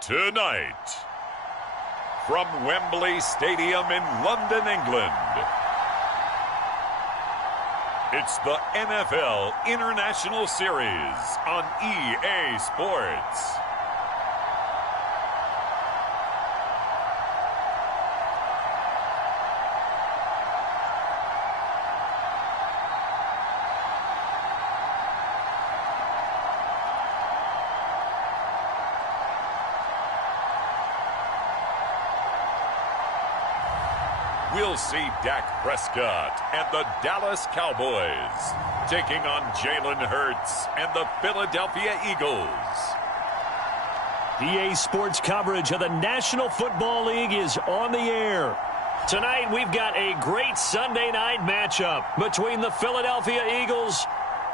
Tonight, from Wembley Stadium in London, England, it's the NFL International Series on EA Sports. We'll see Dak Prescott and the Dallas Cowboys taking on Jalen Hurts and the Philadelphia Eagles. EA Sports coverage of the National Football League is on the air. Tonight, we've got a great Sunday night matchup between the Philadelphia Eagles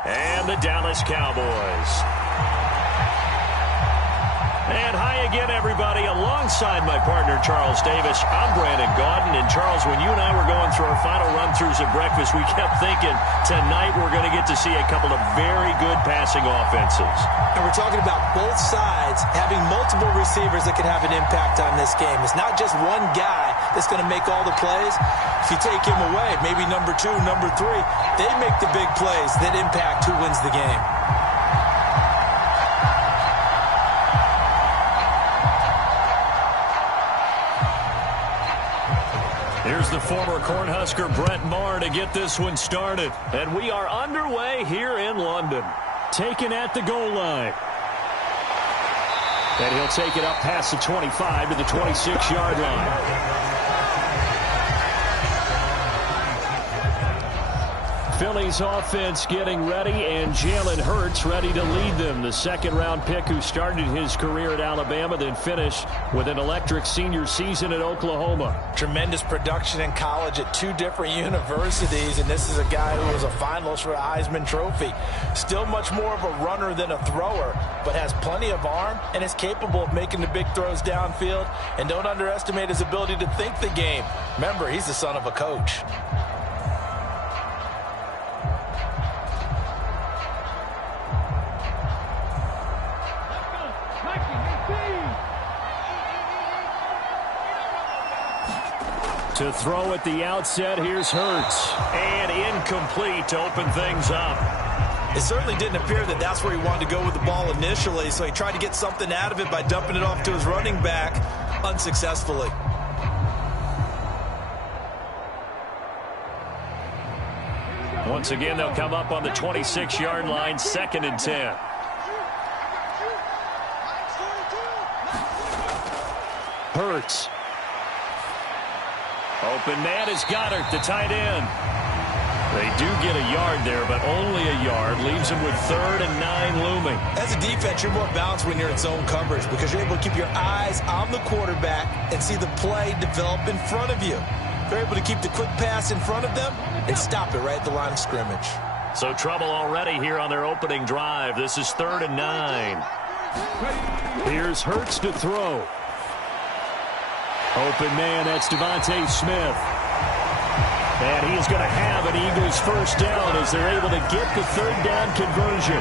and the Dallas Cowboys. And hi again, everybody. Alongside my partner, Charles Davis, I'm Brandon Gaudin. And, Charles, when you and I were going through our final run-throughs at breakfast, we kept thinking tonight we're going to get to see a couple of very good passing offenses. And we're talking about both sides having multiple receivers that can have an impact on this game. It's not just one guy that's going to make all the plays. If you take him away, maybe number 2, number 3, they make the big plays that impact who wins the game. Here's the former Cornhusker Brett Maher to get this one started. And we are underway here in London. Taken at the goal line. And he'll take it up past the 25 to the 26-yard line. Philly's offense getting ready, and Jalen Hurts ready to lead them. The second-round pick who started his career at Alabama, then finished with an electric senior season at Oklahoma. Tremendous production in college at 2 different universities, and this is a guy who was a finalist for a Heisman Trophy. Still much more of a runner than a thrower, but has plenty of arm and is capable of making the big throws downfield. And don't underestimate his ability to think the game. Remember, he's the son of a coach. To throw at the outset, here's Hurts. And incomplete to open things up. It certainly didn't appear that that's where he wanted to go with the ball initially, so he tried to get something out of it by dumping it off to his running back unsuccessfully. Once again, they'll come up on the 26-yard line, 2nd and 10. Hurts. Open man is Goddard, the tight end. They do get a yard there, but only a yard. Leaves them with 3rd and 9 looming. As a defense, you're more balanced when you're in zone coverage because you're able to keep your eyes on the quarterback and see the play develop in front of you. They're able to keep the quick pass in front of them and stop it right at the line of scrimmage. So trouble already here on their opening drive. This is 3rd and 9. Here's Hurts to throw. Open man, that's Devontae Smith. And he is going to have an Eagles first down as they're able to get the 3rd down conversion.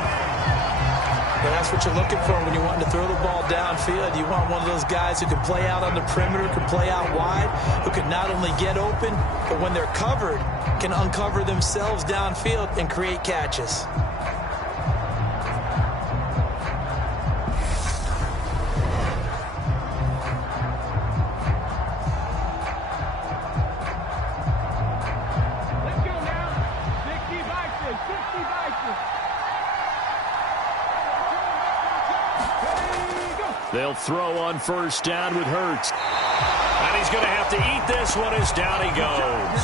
But that's what you're looking for when you're wanting to throw the ball downfield. You want one of those guys who can play out on the perimeter, can play out wide, who can not only get open, but when they're covered, can uncover themselves downfield and create catches. They'll throw on first down with Hurts. And he's going to have to eat this one as down he goes.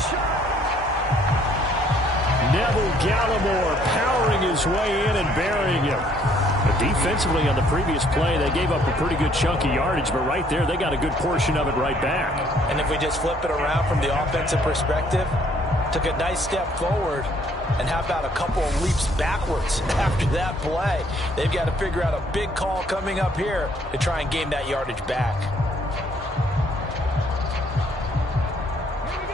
Neville Gallimore powering his way in and burying him. But defensively on the previous play, they gave up a pretty good chunk of yardage, but right there, they got a good portion of it right back. And if we just flip it around from the offensive perspective, took a nice step forward, and how about a couple of leaps backwards after that play? They've got to figure out a big call coming up here to try and gain that yardage back.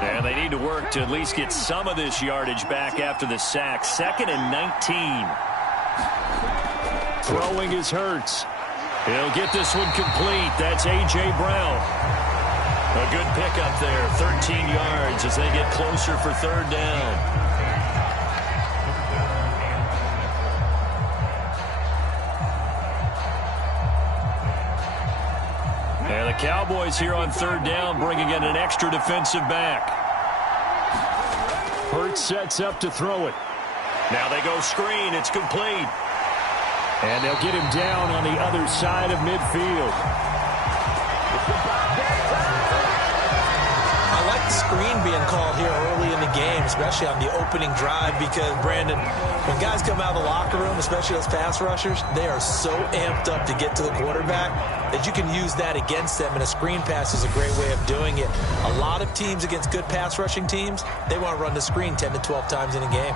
And they need to work to at least get some of this yardage back after the sack. 2nd and 19. Throwing is Hurts. He'll get this one complete. That's A.J. Brown. A good pickup there, 13 yards as they get closer for third down. And the Cowboys here on third down bringing in an extra defensive back. Hurts sets up to throw it. Now they go screen. It's complete. And they'll get him down on the other side of midfield. I like the screen being called here early in the game, especially on the opening drive, because, Brandon, when guys come out of the locker room, especially those pass rushers, they are so amped up to get to the quarterback that you can use that against them, and a screen pass is a great way of doing it. A lot of teams against good pass rushing teams, they want to run the screen 10 to 12 times in a game.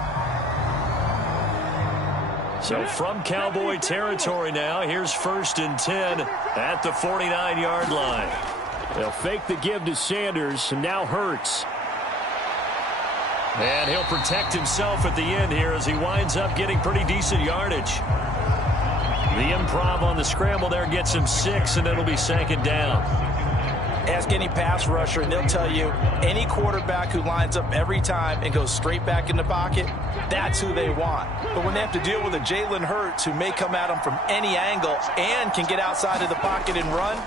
So from Cowboy territory now, here's 1st and 10 at the 49-yard line. They'll fake the give to Sanders, and now Hurts. And he'll protect himself at the end here as he winds up getting pretty decent yardage. The improv on the scramble there gets him 6, and it'll be 2nd down. Ask any pass rusher, and they'll tell you any quarterback who lines up every time and goes straight back in the pocket, that's who they want. But when they have to deal with a Jalen Hurts who may come at them from any angle and can get outside of the pocket and run,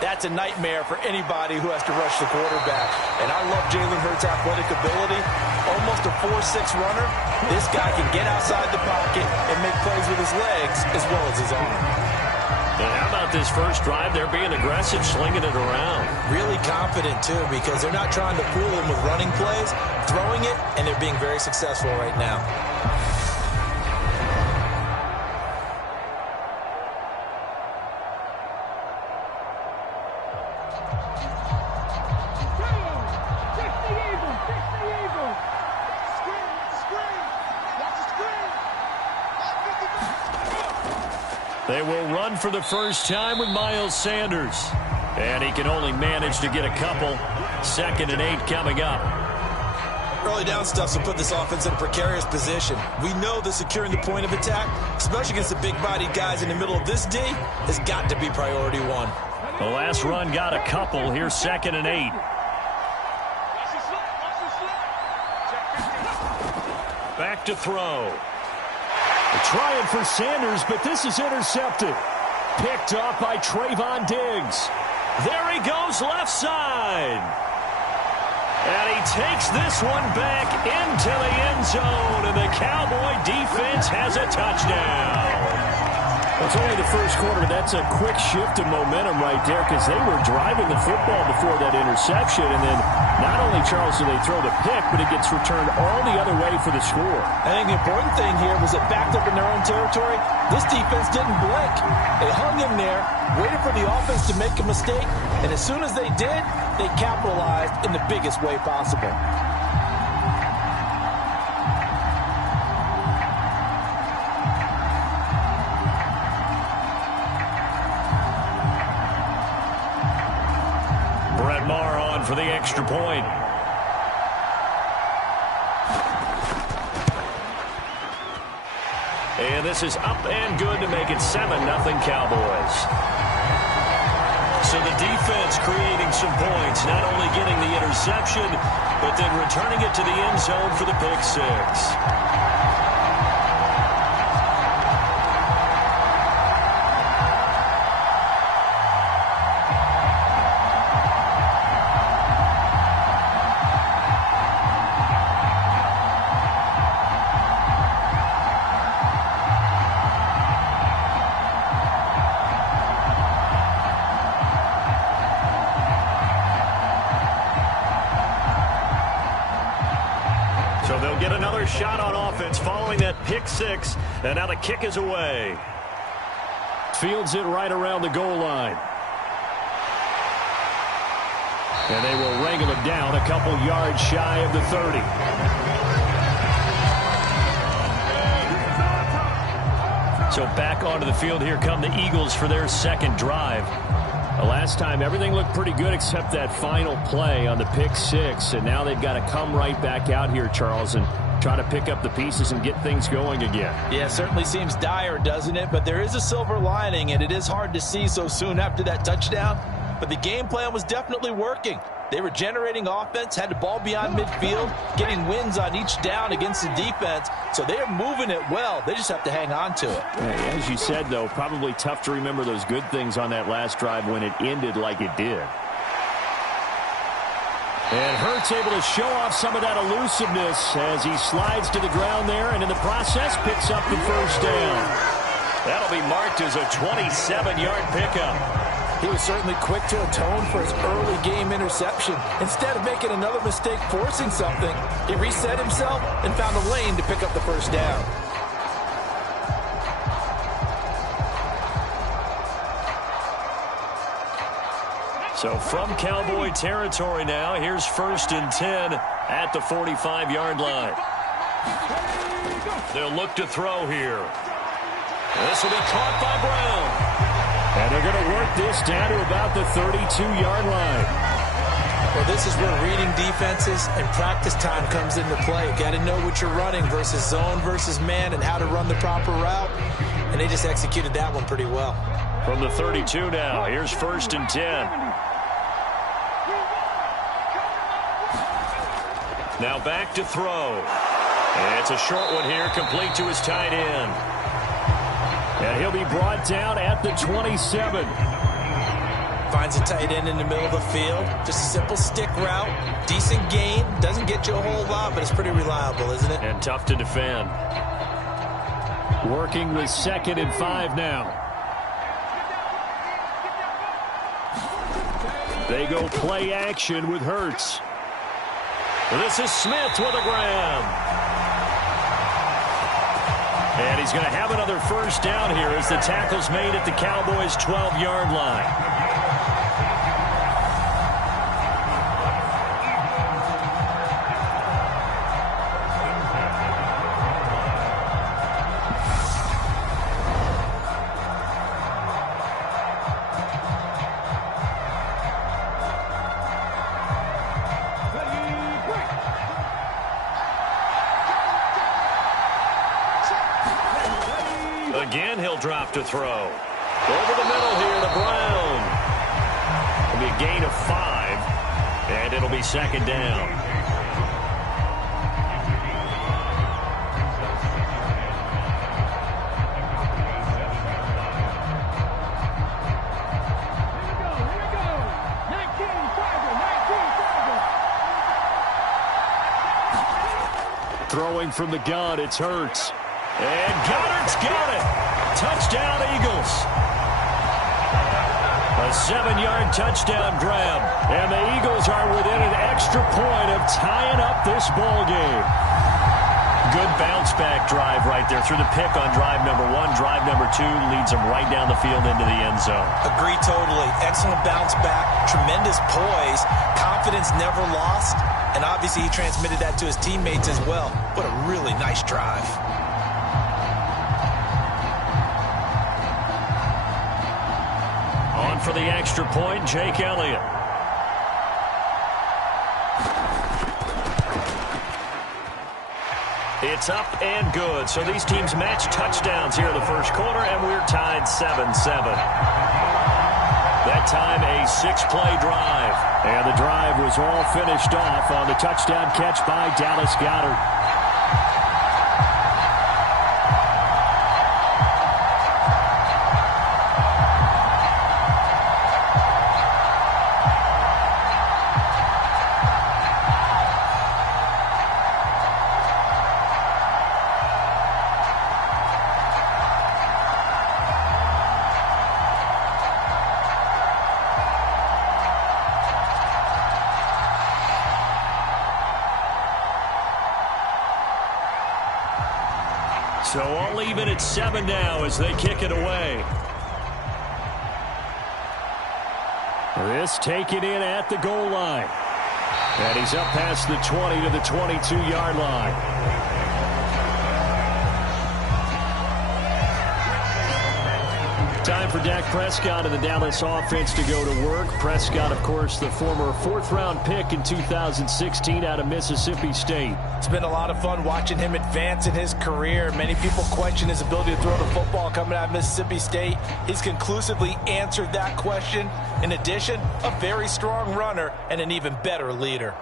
that's a nightmare for anybody who has to rush the quarterback. And I love Jalen Hurts' athletic ability. Almost a 4'6" runner. This guy can get outside the pocket and make plays with his legs as well as his arm. And how about this first drive? They're being aggressive, slinging it around. Really confident, too, because they're not trying to fool him with running plays, throwing it, and they're being very successful right now. They will run for the first time with Miles Sanders. And he can only manage to get a couple. 2nd and 8 coming up. Early down stuff will put this offense in a precarious position. We know that securing the point of attack, especially against the big-bodied guys in the middle of this D, has got to be priority one. The last run got a couple. Here's 2nd and 8. Back to throw. Trying for Sanders, but this is intercepted. Picked off by Trayvon Diggs. There he goes left side. And he takes this one back into the end zone, and the Cowboy defense has a touchdown. It's only the first quarter, but that's a quick shift of momentum right there because they were driving the football before that interception, and then not only, Charles, do they throw the pick, but it gets returned all the other way for the score. I think the important thing here was it backed up in their own territory. This defense didn't blink. They hung in there, waited for the offense to make a mistake, and as soon as they did, they capitalized in the biggest way possible. For the extra point. And this is up and good to make it 7-0 Cowboys. So the defense creating some points, not only getting the interception, but then returning it to the end zone for the pick 6. Shot on offense following that pick 6, and now the kick is away. Fields it right around the goal line. And they will wrangle him down a couple yards shy of the 30. So back onto the field, here come the Eagles for their second drive. The last time everything looked pretty good except that final play on the pick 6, and now they've got to come right back out here, Charles, and try to pick up the pieces and get things going again. Yeah, it certainly seems dire, doesn't it? But there is a silver lining, and it is hard to see so soon after that touchdown. But the game plan was definitely working. They were generating offense, had the ball beyond midfield, getting wins on each down against the defense. So they are moving it well. They just have to hang on to it. As you said, though, probably tough to remember those good things on that last drive when it ended like it did. And Hurts able to show off some of that elusiveness as he slides to the ground there, and in the process picks up the first down. That'll be marked as a 27-yard pickup. He was certainly quick to atone for his early game interception. Instead of making another mistake forcing something, he reset himself and found a lane to pick up the first down. So from Cowboy territory now, here's 1st and 10 at the 45-yard line. They'll look to throw here. This will be caught by Brown. And they're going to work this down to about the 32-yard line. Well, this is where reading defenses and practice time comes into play. Got to know what you're running versus zone versus man and how to run the proper route. And they just executed that one pretty well. From the 32 now, here's 1st and 10. Now back to throw. And it's a short one here, complete to his tight end. And he'll be brought down at the 27. Finds a tight end in the middle of the field. Just a simple stick route. Decent gain. Doesn't get you a whole lot, but it's pretty reliable, isn't it? And tough to defend. Working with 2nd and 5 now. They go play action with Hurts. This is Smith with a grab. And he's going to have another first down here as the tackle's made at the Cowboys' 12-yard line. Again, he'll drop to throw. Over the middle here to Brown. It'll be a gain of 5, and it'll be 2nd down. Throwing from the gun, it's Hurts. And Goddard's got it. Touchdown, Eagles. A 7-yard touchdown grab. And the Eagles are within an extra point of tying up this ball game. Good bounce-back drive right there through the pick on drive number 1. Drive number 2 leads them right down the field into the end zone. Agree totally. Excellent bounce back. Tremendous poise. Confidence never lost. And obviously he transmitted that to his teammates as well. What a really nice drive. On for the extra point, Jake Elliott. It's up and good. So these teams match touchdowns here in the first quarter, and we're tied 7-7. That time a 6-play drive. And the drive was all finished off on the touchdown catch by Dallas Cowboys. So all even at 7 now as they kick it away. This taken in at the goal line. And he's up past the 20 to the 22-yard line. Time for Dak Prescott and the Dallas offense to go to work. Prescott, of course, the former fourth-round pick in 2016 out of Mississippi State. It's been a lot of fun watching him advance in his career. Many people question his ability to throw the football coming out of Mississippi State. He's conclusively answered that question. In addition, a very strong runner and an even better leader.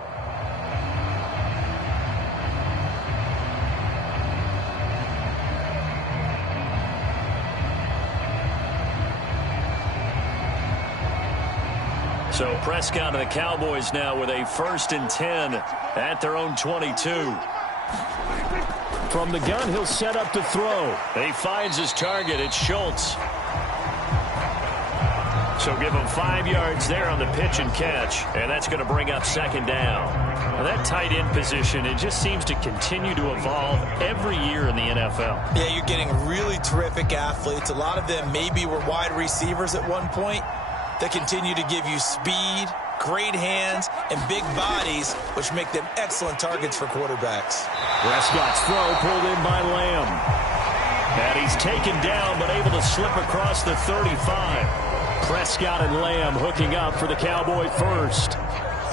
So Prescott and the Cowboys now with a 1st and 10 at their own 22. From the gun, he'll set up to throw. He finds his target. It's Schultz. So give him 5 yards there on the pitch and catch, and that's going to bring up 2nd down. Now that tight end position, it just seems to continue to evolve every year in the NFL. Yeah, you're getting really terrific athletes. A lot of them maybe were wide receivers at one point. They continue to give you speed, great hands, and big bodies, which make them excellent targets for quarterbacks. Prescott's throw pulled in by Lamb. And he's taken down, but able to slip across the 35. Prescott and Lamb hooking up for the Cowboy first.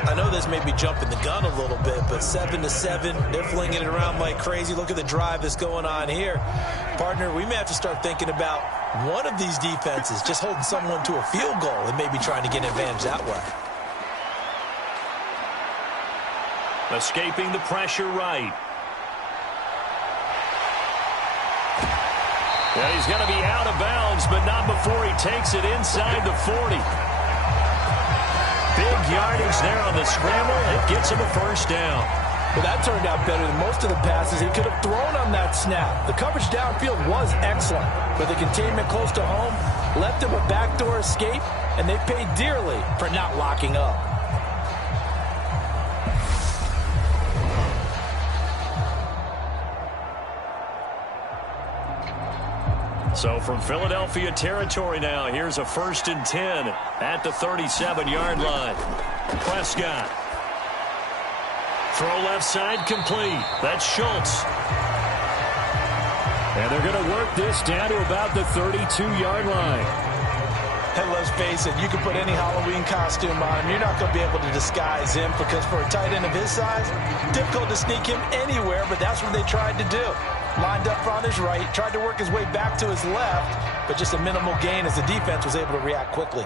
I know this may be jumping the gun a little bit, but 7-7, they're flinging it around like crazy. Look at the drive that's going on here. Partner, we may have to start thinking about one of these defenses just holding someone to a field goal and maybe trying to get an advantage that way. Escaping the pressure right. Yeah, he's going to be out of bounds, but not before he takes it inside the 40. Big yardage there on the scramble. It gets him a 1st down. Well, that turned out better than most of the passes he could have thrown on that snap. The coverage downfield was excellent, but the containment close to home left him a backdoor escape, and they paid dearly for not locking up. So from Philadelphia territory now, here's a 1st and 10 at the 37-yard line. Prescott. Throw left side complete. That's Schultz. And they're going to work this down to about the 32-yard line. And let's face it, you can put any Halloween costume on him. You're not going to be able to disguise him because for a tight end of his size, difficult to sneak him anywhere, but that's what they tried to do. Lined up on his right, tried to work his way back to his left, but just a minimal gain as the defense was able to react quickly.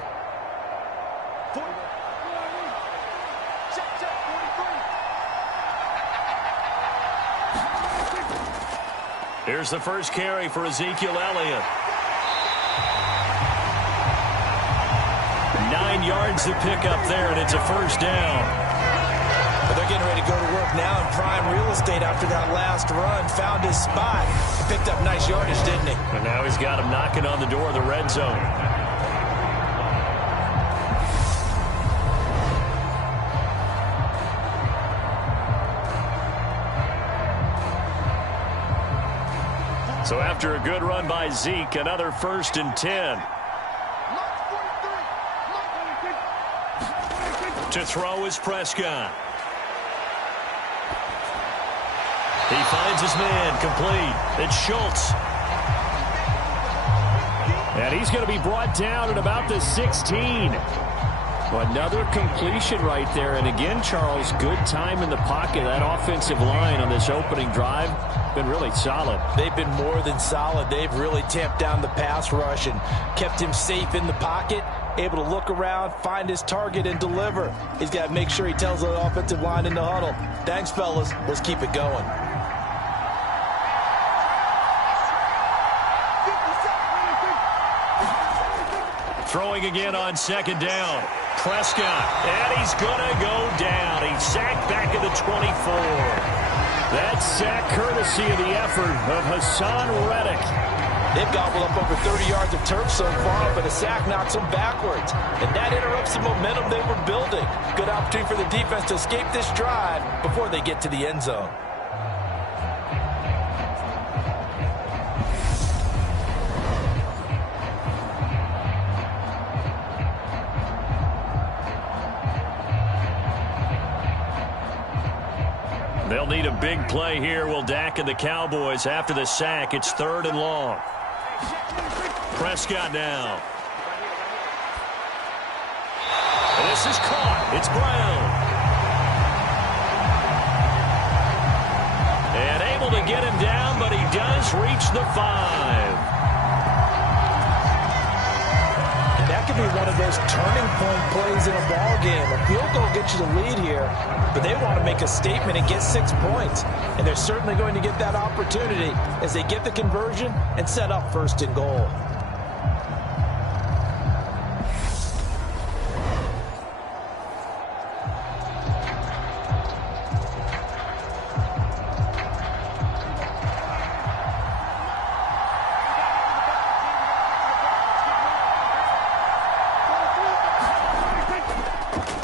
Here's the first carry for Ezekiel Elliott. 9 yards to pick up there, and it's a 1st down. But they're getting ready to go to work now in prime real estate after that last run. Found his spot. He picked up nice yardage, didn't he? And now he's got him knocking on the door of the red zone. So after a good run by Zeke, another 1st and 10. To throw is Prescott. He finds his man complete. It's Schultz. And he's going to be brought down at about the 16. Another completion right there. And again, Charles, good time in the pocket. That offensive line on this opening drive been really solid. They've been more than solid. They've really tamped down the pass rush and kept him safe in the pocket, able to look around, find his target, and deliver. He's got to make sure he tells the offensive line in the huddle, thanks, fellas. Let's keep it going. Throwing again on 2nd down. Prescott, and he's going to go down. He's sacked back at the 24. That sack courtesy of the effort of Hassan Reddick. They've gobbled up over 30 yards of turf so far, but a sack knocks them backwards. And that interrupts the momentum they were building. Good opportunity for the defense to escape this drive before they get to the end zone. They'll need a big play here. Will Dak and the Cowboys after the sack. It's 3rd and long. Prescott now. And this is caught. It's Brown. And able to get him down, but he does reach the 5. And that could be one of those turning point plays in a ball game. A field goal gets you the lead here, but they want to make a statement and get 6 points. And they're certainly going to get that opportunity as they get the conversion and set up 1st and goal.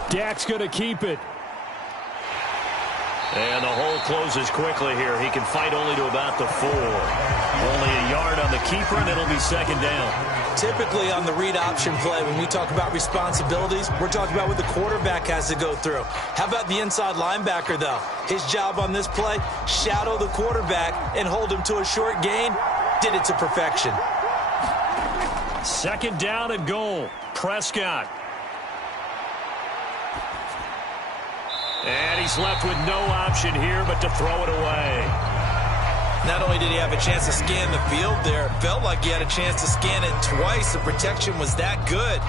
Dak's going to keep it. And the hole closes quickly here. He can fight only to about the 4. Only a yard on the keeper, and it'll be 2nd down. Typically on the read option play, when we talk about responsibilities, we're talking about what the quarterback has to go through. How about the inside linebacker, though? His job on this play, shadow the quarterback and hold him to a short gain. Did it to perfection. 2nd down and goal. Prescott. And he's left with no option here but to throw it away. Not only did he have a chance to scan the field there, it felt like he had a chance to scan it twice. The protection was that good.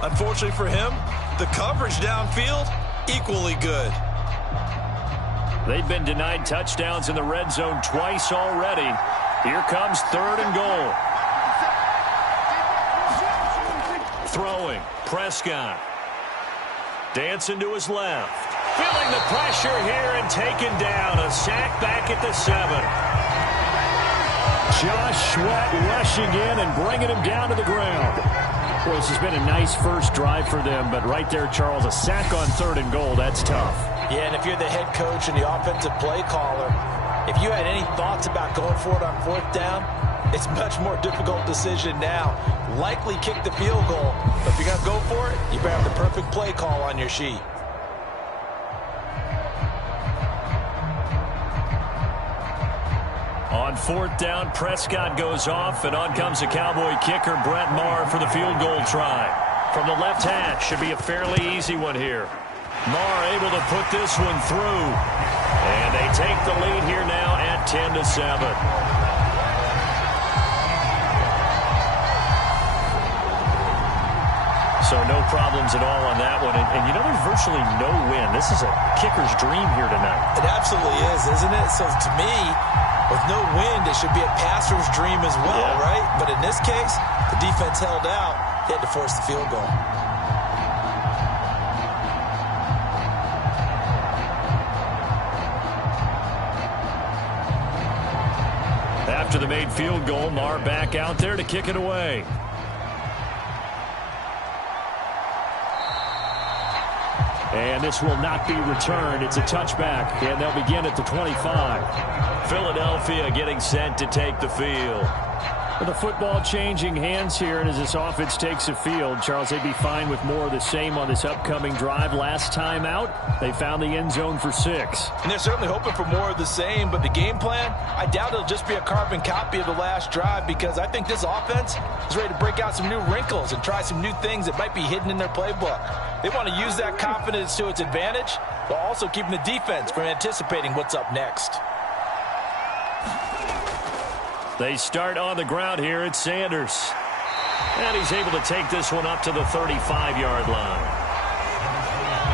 Unfortunately for him, the coverage downfield, equally good. They've been denied touchdowns in the red zone twice already. Here comes 3rd and goal. Throwing, Prescott. Dancing to his left. Feeling the pressure here and taken down. A sack back at the 7. Josh Sweat rushing in and bringing him down to the ground. Well, this has been a nice first drive for them, but right there, Charles, a sack on 3rd and goal, that's tough. Yeah, and if you're the head coach and the offensive play caller, if you had any thoughts about going for it on 4th down, it's a much more difficult decision now. Likely kick the field goal, but if you're going to go for it, you better have the perfect play call on your sheet. On 4th down, Prescott goes off, and on comes the Cowboy kicker, Brett Maher, for the field goal try. From the left hash, should be a fairly easy one here. Maher able to put this one through. And they take the lead here now at 10-7. So no problems at all on that one. And you know, there's virtually no win. This is a kicker's dream here tonight. It absolutely is, isn't it? So to me, with no wind, it should be a passer's dream as well, right? But in this case, the defense held out. They had to force the field goal. After the made field goal, Maher back out there to kick it away. And this will not be returned. It's a touchback, and they'll begin at the 25. Philadelphia getting set to take the field. With the football changing hands here, and as this offense takes the field, Charles, they'd be fine with more of the same on this upcoming drive. Last time out, they found the end zone for 6. And they're certainly hoping for more of the same, but the game plan, I doubt it'll just be a carbon copy of the last drive, because I think this offense is ready to break out some new wrinkles and try some new things that might be hidden in their playbook. They want to use that confidence to its advantage, while also keeping the defense from anticipating what's up next. They start on the ground here. It's Sanders. And he's able to take this one up to the 35-yard line.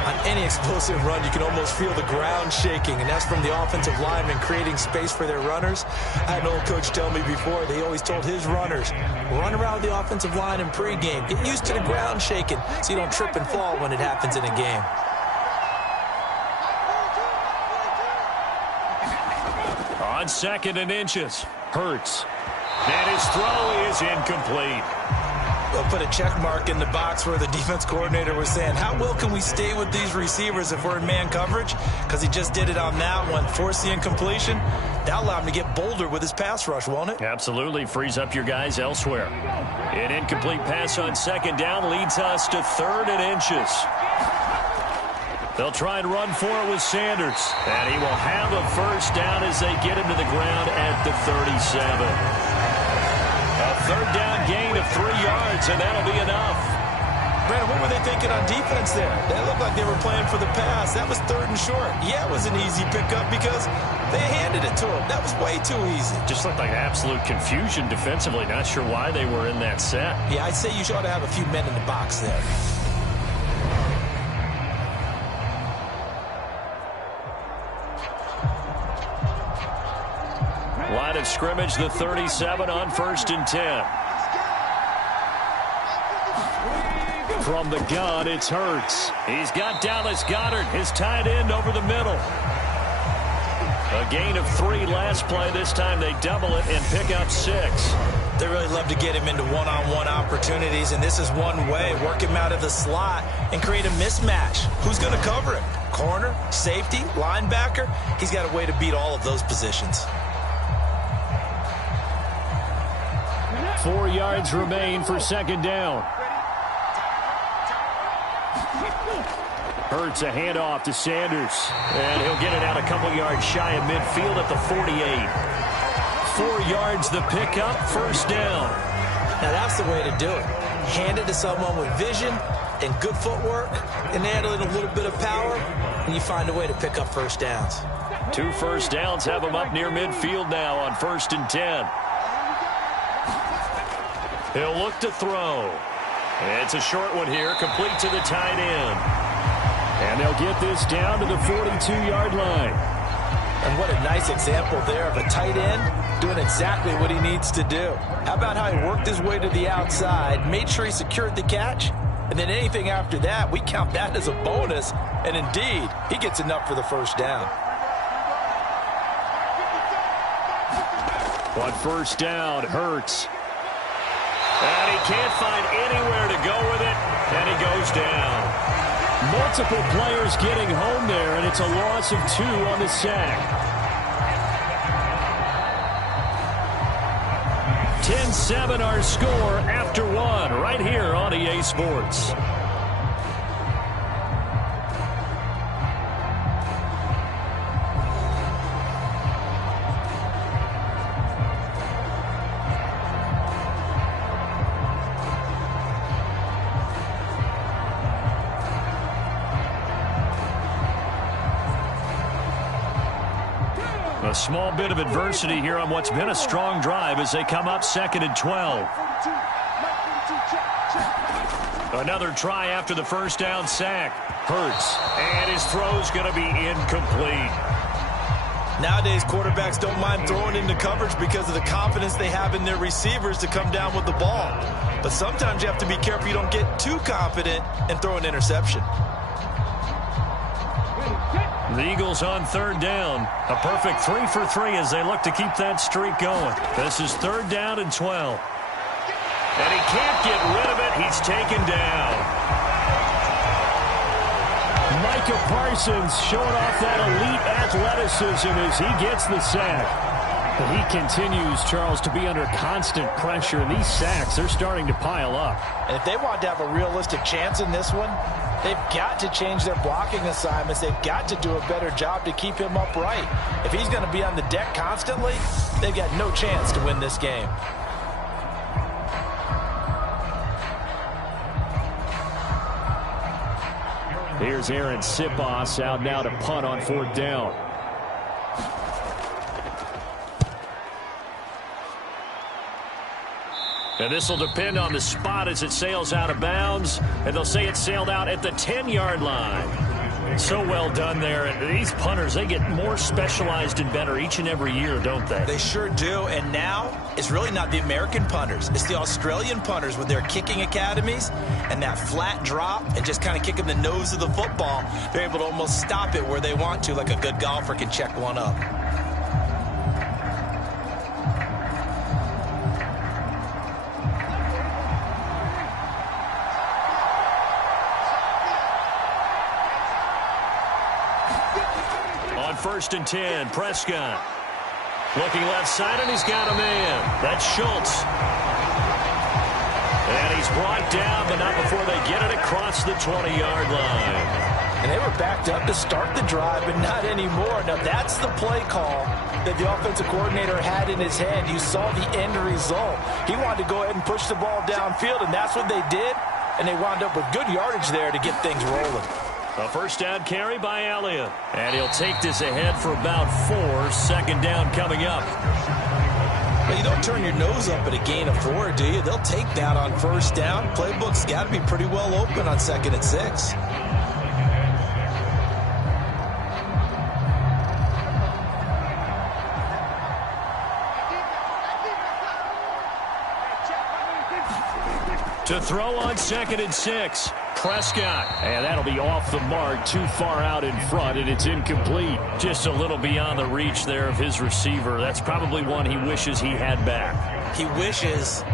On any explosive run, you can almost feel the ground shaking, and that's from the offensive linemen creating space for their runners. I had an old coach tell me before, they always told his runners, run around the offensive line in pregame. Get used to the ground shaking so you don't trip and fall when it happens in a game. On 2nd and inches, Hurts. And his throw is incomplete. We'll put a check mark in the box where the defense coordinator was saying, how well can we stay with these receivers if we're in man coverage? Because he just did it on that one. Force the incompletion. That'll allow him to get bolder with his pass rush, won't it? Absolutely. Frees up your guys elsewhere. An incomplete pass on 2nd down leads us to 3rd and inches. They'll try and run for it with Sanders. And he will have a 1st down as they get him to the ground at the 37. A third down gain of 3 yards, and that'll be enough. Brandon, what were they thinking on defense there? That looked like they were playing for the pass. That was third and short. Yeah, it was an easy pickup because they handed it to him. That was way too easy. Just looked like absolute confusion defensively. Not sure why they were in that set. Yeah, I'd say you ought to have a few men in the box there. Line of scrimmage, the 37 on 1st and 10. From the gun, it's Hurts. He's got Dallas Goedert, his tight end, over the middle. A gain of 3 last play. This time they double it and pick up 6. They really love to get him into one-on-one opportunities, and this is one way. Work him out of the slot and create a mismatch. Who's going to cover him? Corner, safety, linebacker? He's got a way to beat all of those positions. 4 yards remain for 2nd down. Hurts a handoff to Sanders. And he'll get it out a couple yards shy of midfield at the 48. 4 yards the pickup, 1st down. Now that's the way to do it. Hand it to someone with vision and good footwork, and add in a little bit of power, and you find a way to pick up 1st downs. 2 1st downs have him up near midfield now on 1st and 10. He'll look to throw. It's a short one here, complete to the tight end. And they'll get this down to the 42-yard line. And what a nice example there of a tight end doing exactly what he needs to do. How about how he worked his way to the outside, made sure he secured the catch, and then anything after that, we count that as a bonus. And indeed, he gets enough for the 1st down. On 1st down, Hurts. And he can't find anywhere to go with it, and he goes down. Multiple players getting home there, and it's a loss of 2 on the sack. 10-7 our score after 1 right here on EA Sports. A small bit of adversity here on what's been a strong drive as they come up 2nd and 12. Another try after the 1st down sack. Hurts. And his throw's going to be incomplete. Nowadays, quarterbacks don't mind throwing into coverage because of the confidence they have in their receivers to come down with the ball. But sometimes you have to be careful you don't get too confident and throw an interception. The Eagles on 3rd down. A perfect 3 for 3 as they look to keep that streak going. This is 3rd down and 12. And he can't get rid of it. He's taken down. Micah Parsons showing off that elite athleticism as he gets the sack. But he continues, Charles, to be under constant pressure. And these sacks, they're starting to pile up. And if they want to have a realistic chance in this one, they've got to change their blocking assignments. They've got to do a better job to keep him upright. If he's going to be on the deck constantly, they've got no chance to win this game. Here's Aaron Sipos out now to punt on 4th down. And this will depend on the spot as it sails out of bounds. And they'll say it sailed out at the 10-yard line. So well done there. And these punters, they get more specialized and better each and every year, don't they? They sure do. And now it's really not the American punters. It's the Australian punters with their kicking academies and that flat drop and just kind of kicking the nose of the football. They're able to almost stop it where they want to, like a good golfer can check one up. On 1st and 10, Prescott. Looking left side, and he's got a man. That's Schultz. And he's brought down, but not before they get it across the 20-yard line. And they were backed up to start the drive, but not anymore. Now, that's the play call that the offensive coordinator had in his hand. You saw the end result. He wanted to go ahead and push the ball downfield, and that's what they did. And they wound up with good yardage there to get things rolling. A first down carry by Elliott. And he'll take this ahead for about 4. Second down coming up. Well, you don't turn your nose up at a gain of 4, do you? They'll take that on first down. Playbook's got to be pretty well open on 2nd and 6. To throw on 2nd and 6. Prescott. And that'll be off the mark, too far out in front, and it's incomplete. Just a little beyond the reach there of his receiver. That's probably one he wishes he had back. He wishes